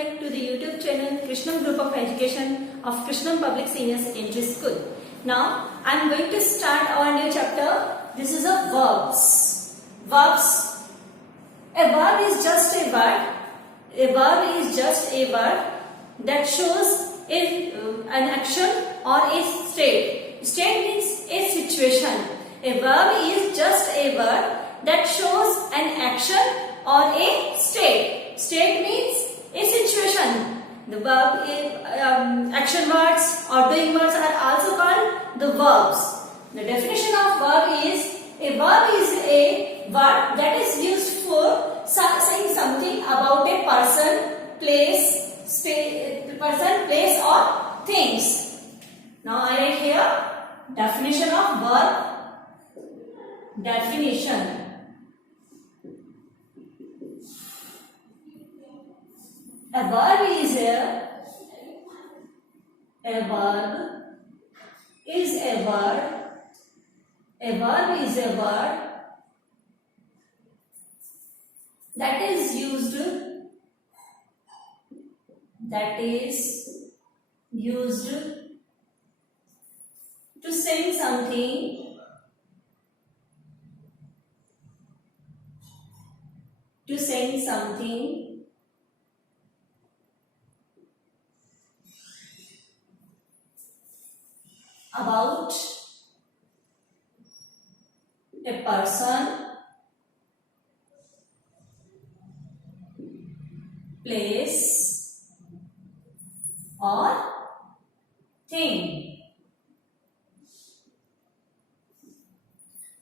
back to the YouTube channel Krishnam Group of Education of Krishnam Public Senior Secondary School. Now I am going to start our new chapter. This is a verbs. Verbs. A verb is just a word. A verb is just a word that shows an action or a state. State means a situation. A verb is just a word that shows an action or a state. State means a situation. The verb, action words or doing words are also called the verbs. The definition of verb is a word that is used for saying something about a person, place, or things. Now I write here definition of verb. Definition. A verb is a word that is used to say something about a person, place, or thing.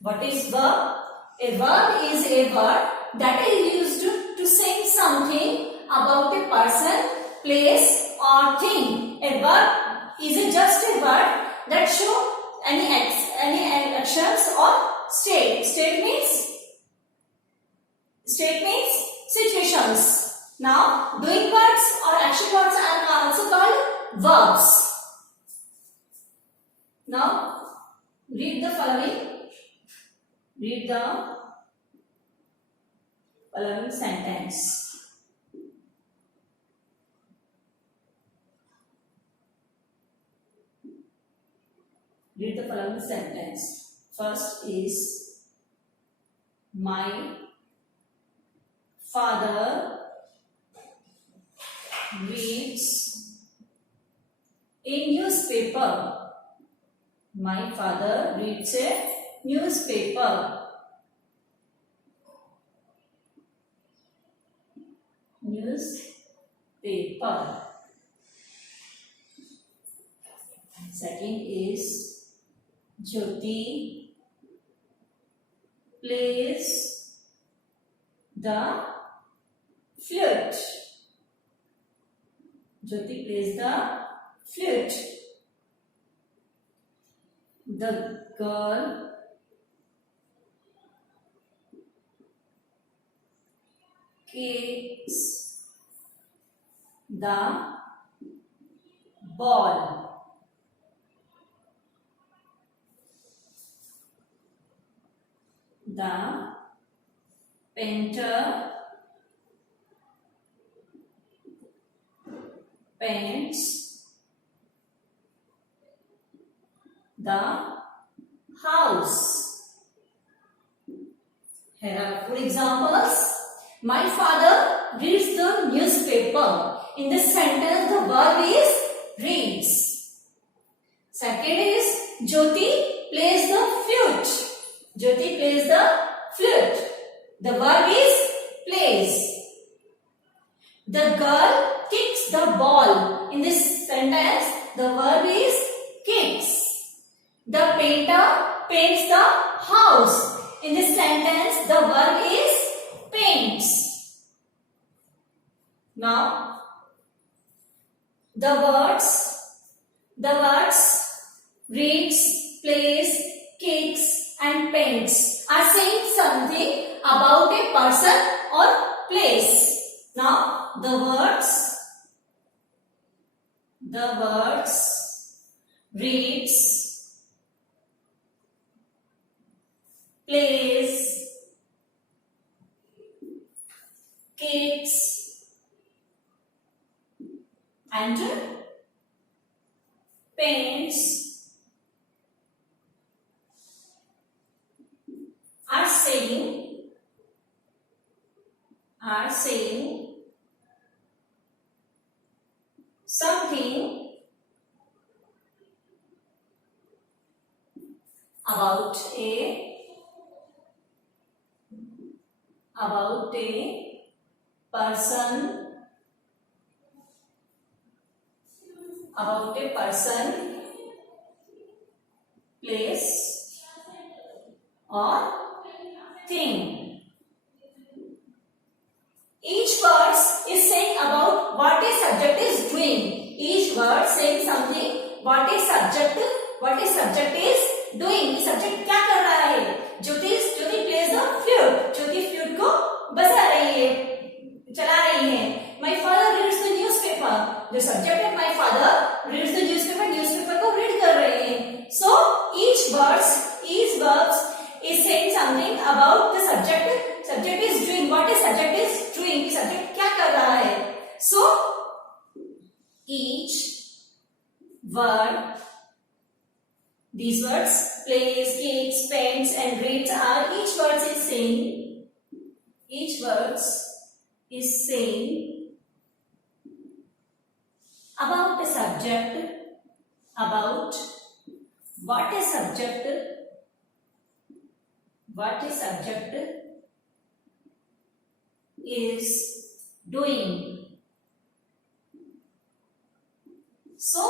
What is verb? A verb is a word that is used to say something about a person, place, or thing. A verb is just a word that shows any actions or state. State means situations. Now, doing words or action words are also called verbs. Now, read the following sentence. Read the following sentence. First is, my father reads a newspaper. My father reads a newspaper. Second is, Jyoti plays the flute. Jyoti plays the flute. The girl kicks the ball. The painter paints the house. Here are 4 examples. My father reads the newspaper. In this sentence, the verb is reads. Second is, Jyoti plays the flute. Jyoti plays the flute. The verb is plays. The girl kicks the ball. In this sentence, the verb is kicks. The painter paints the house. In this sentence, the verb is paints. Now, the words reads, plays, kicks, and paints are saying something about a person or place. Now, the words reads, plays, kicks, and paints are saying something about a person, place or thing. Each word is saying about what a subject is doing. Each word saying something what a subject is doing. Subject क्या कर रहा है? ज्योति plays the flute. Jyoti flute को बजा रही है, चला रही है. My father reads the newspaper. जो सब्जेक्ट है my father reads the newspaper. Newspaper को रीड कर रहे हैं. So each verbs is saying something about the subject. Subject is doing what a subject is doing. Subject क्या कर रहा है? So each word, these words plays, cakes, pens and reads are each words is saying about a subject, about what a subject is doing. So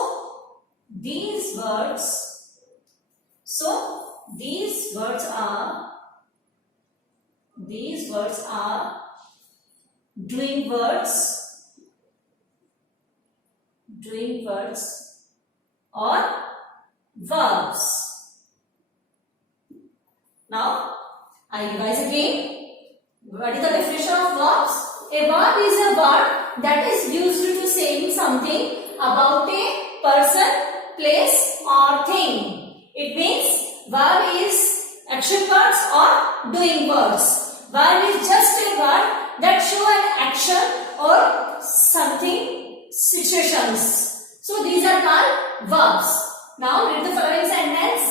these words are doing words or verbs. Now I revise again. What is the definition of verbs? A verb is a word that is used to saying something about a person, place or thing. It means verb is action words or doing words. Verb is just a word that show an action or something situations. So these are called verbs. Now read the following sentence.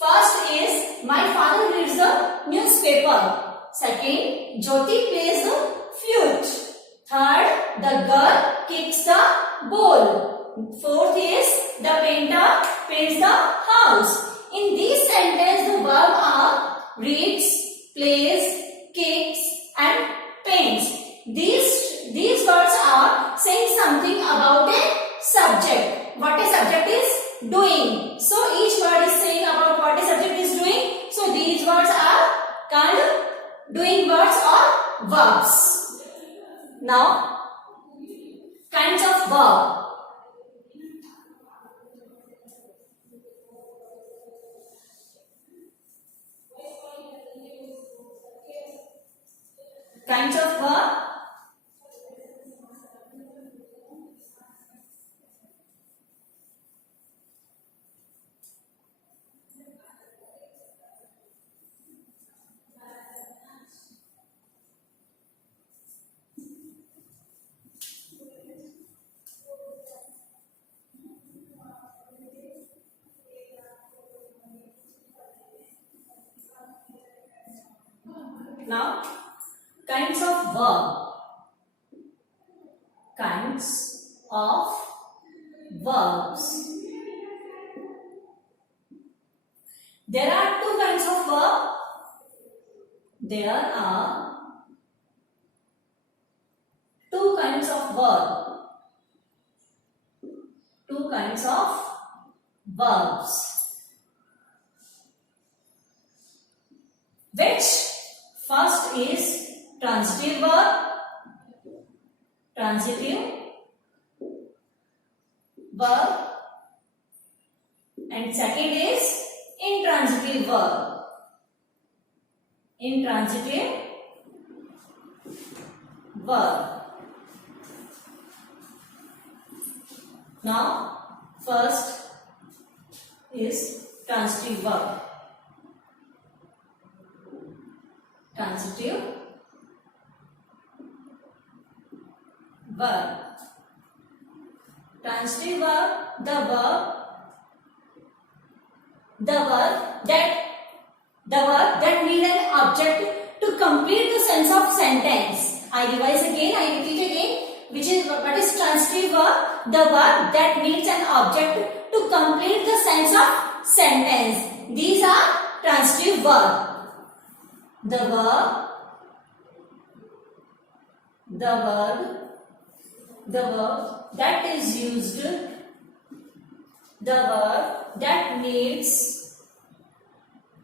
First is my father reads the newspaper. Second, Jyoti plays the flute. Third, the girl kicks the ball. Fourth is the painter paints the house. In this sentence, the verb are reads, plays, kicks and paints. These words are saying something about a subject. What a subject is doing. So each word is saying about what a subject is doing. So these words are called doing words or verbs. Now, kinds of verb. Kinds of verb. Now, kinds of verb. Kinds of verbs. There are two kinds of verb. There are two kinds of verb. Two kinds of verbs. Which first is transitive verb. Transitive verb. And second is intransitive verb. Intransitive verb. Now, first is transitive verb. Transitive verb. Transitive verb, the verb that need an object to complete the sense of sentence. I revise again, I repeat again. What is transitive verb? The verb that needs an object to complete the sense of sentence. These are transitive verb. The verb that is used, the verb that needs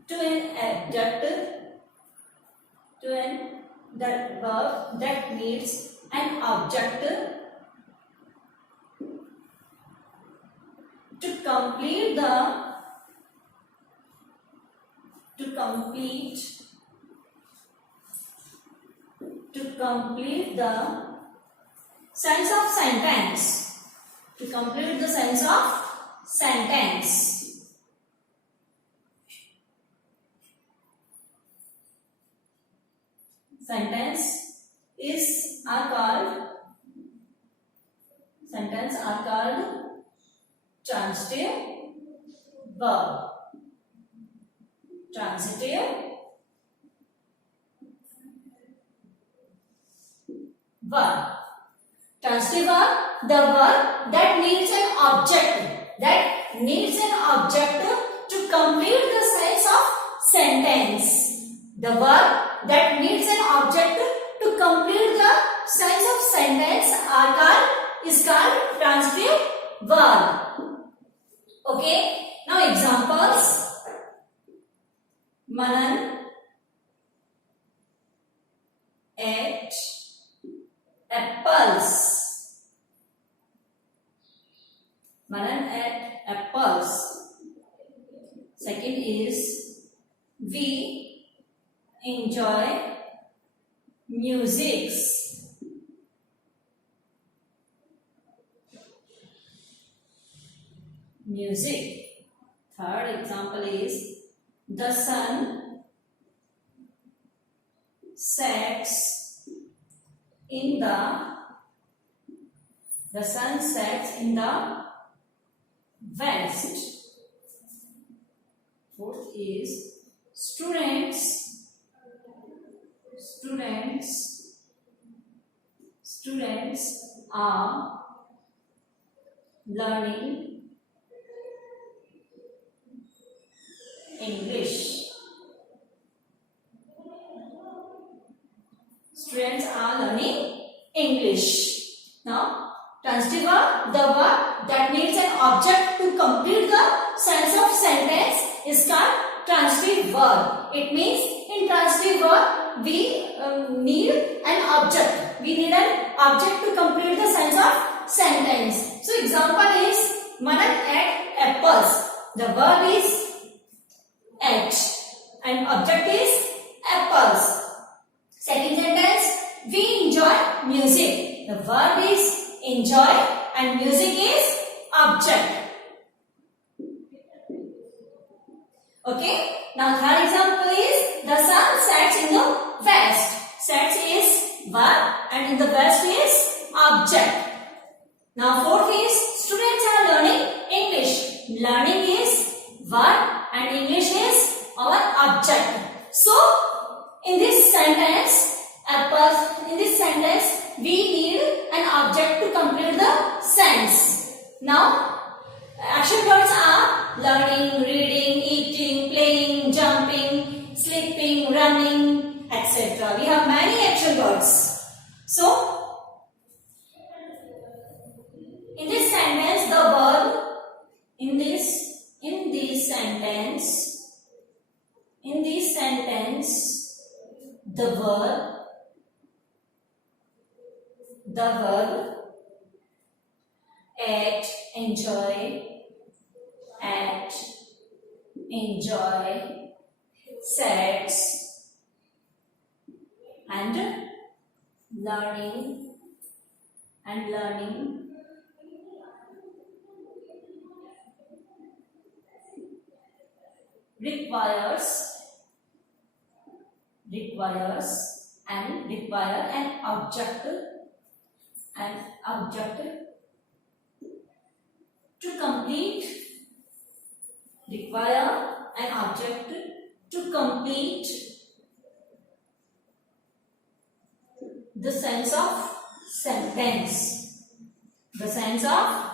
to an object, that verb that needs an object to complete the sense of sentence. To complete the sense of sentence. Sentence are called transitive verb. Transitive verb. Transitive verb, the verb that needs an object to complete the sense of sentence. The verb that needs an object to complete the sense of sentence is called transitive verb. Okay. Now examples. Manan ate apples. Manan ate apples. Second is we enjoy music. Third example is the sun sets in the west. Fourth is students are learning English. Students are learning English. Now, transitive verb, the verb that needs an object to complete the sense of sentence is called transitive verb. It means in transitive verb we need an object. We need an object to complete the sense of sentence. So, example is Manan ate apples. The verb is ate and object is apples. Second sentence, we enjoy music. The verb is enjoy and music is object. Okay. Now third example is the sun sets in the west. Sets is verb and in the west is object. Now fourth is students are learning English. Learning is verb and English is our object. So in this sentence we need an object to complete the sense. Now action words are learning, reading, eating, playing, jumping, sleeping, running, etc. We have many action words. So in this sentence the verb in this sentence the verb ate, enjoy, sets and learning requires an object complete, require an object to complete the sense of sentence. The sense of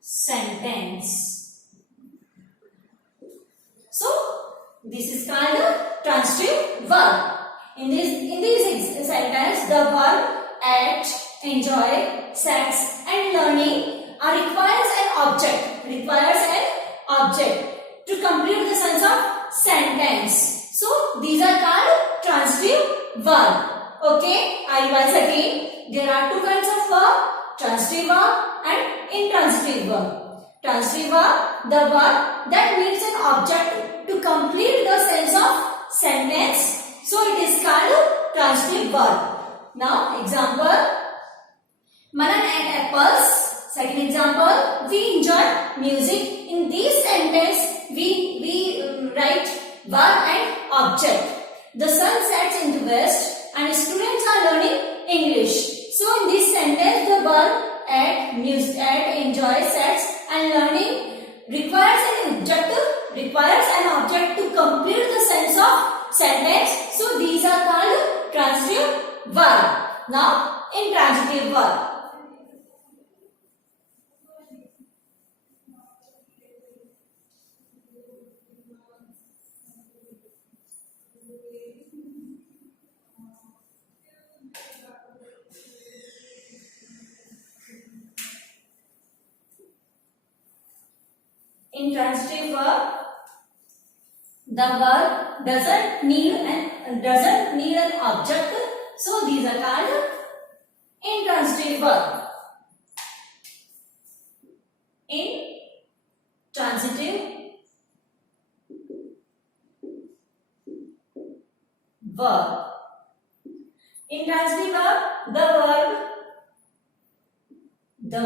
sentence. So this is called a transitive verb. In this sentence, the verb act, enjoy, sex, and learning requires an object to complete the sense of sentence. So these are called transitive verb. Okay, I revise again. There are two kinds of verb: transitive verb and intransitive verb. Transitive verb, the verb that needs an object to complete the sense of sentence. So it is called transitive verb. Now example: Manan and apples. Second example: we enjoy music. In this sentence, we write verb and object. The sun sets in the west and students are learning English. So in this sentence, the verb add, enjoy, sets, and learning requires an object to complete the sense of sentence. So these are called transitive verb. Now intransitive verb. Intransitive verb, the verb doesn't need an object, so these are called intransitive verb. Intransitive verb. Intransitive verb, the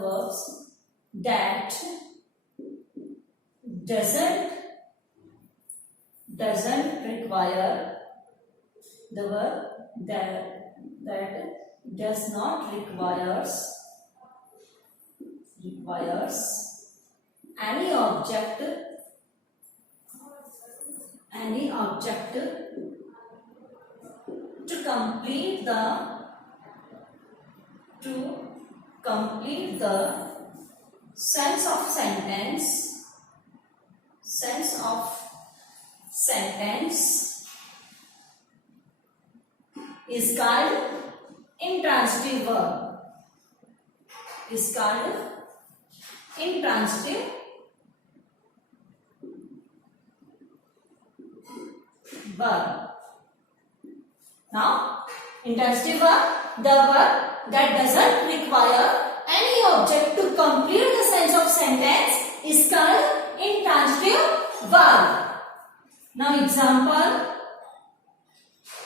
verbs that doesn't require, the verb that does not requires any object to complete the sense of sentence is called intransitive verb. Now, intransitive verb, the verb that doesn't require any object to complete the sense of sentence is called intransitive verb. Now example: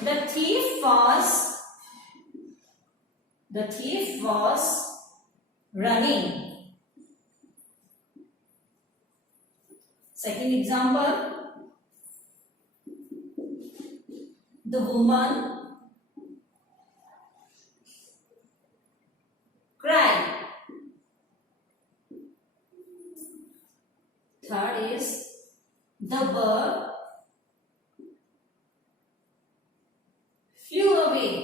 the thief was running. Second example: the woman cried. Third is the bird flew away.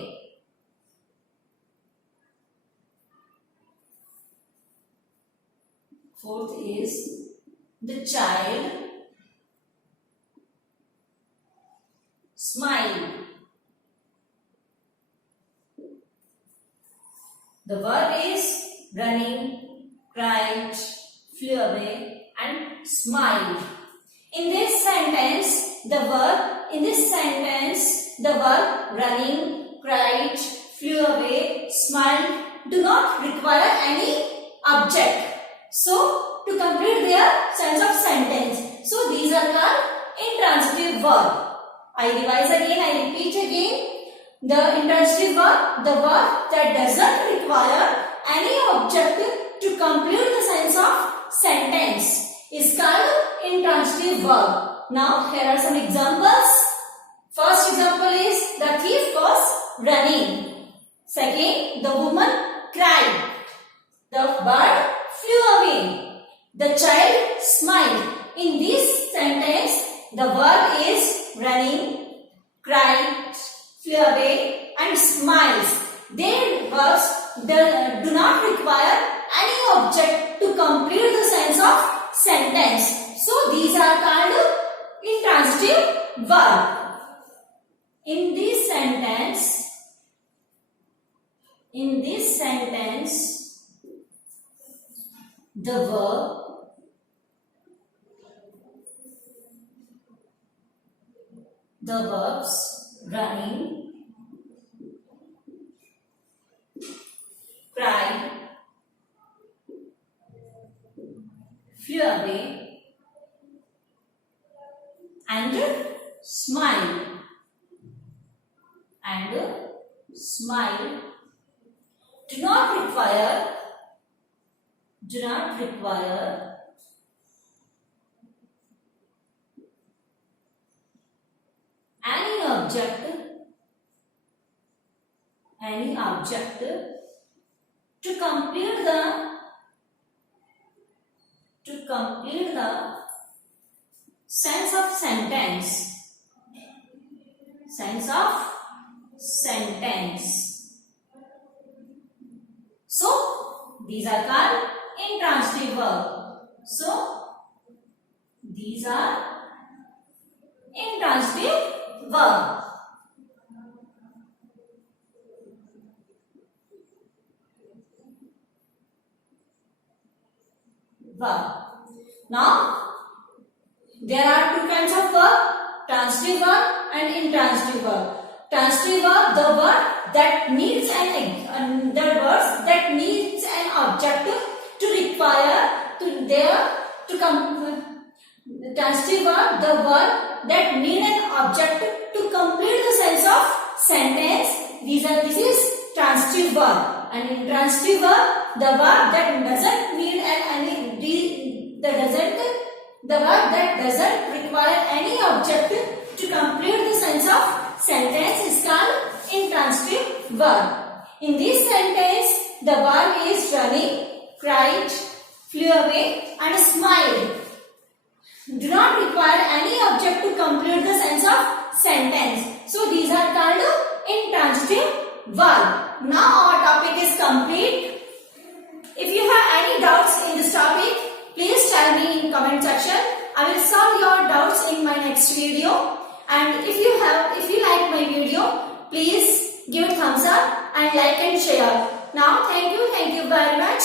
Fourth is the child smiled. The verb is running, cried, flew away, and smiled. In this sentence, the verb running, cried, flew away, smiled do not require any object. So, to complete their sense of sentence. So, these are called intransitive verb. I revise again, I repeat again. The intransitive verb, the verb that doesn't require any object to complete the sense of sentence is called intransitive verb. Now, here are some examples. First example is the thief was running. Second, the woman cried. The bird flew away. The child smiled. In this sentence, the verb is running, cried, flew away and smiles. Their verbs do not require any object to complete the sense of sentence. So these are called intransitive verb. In this sentence, the verbs running, cried, flew away and smiled do not require any object to complete the sense of sentence. So these are called intransitive verb. So these are intransitive verb. Now there are two kinds of verb: transitive verb and intransitive verb. Transitive verb, the word that needs an object to require transitive verb, the word that need an object to complete the sense of sentence. This is transitive verb. And intransitive verb, the verb that doesn't need the verb that doesn't require any object to complete the sense of sentence is called intransitive verb. In this sentence, the verb is running, cried, flew away and smiled. Do not require any object to complete the sense of sentence. So these are called intransitive verb. Now our topic is complete. If you have any doubts in this topic, please tell me in comment section. I will solve your doubts in my next video. And if you like my video, please give a thumbs up and like and share. Now thank you very much.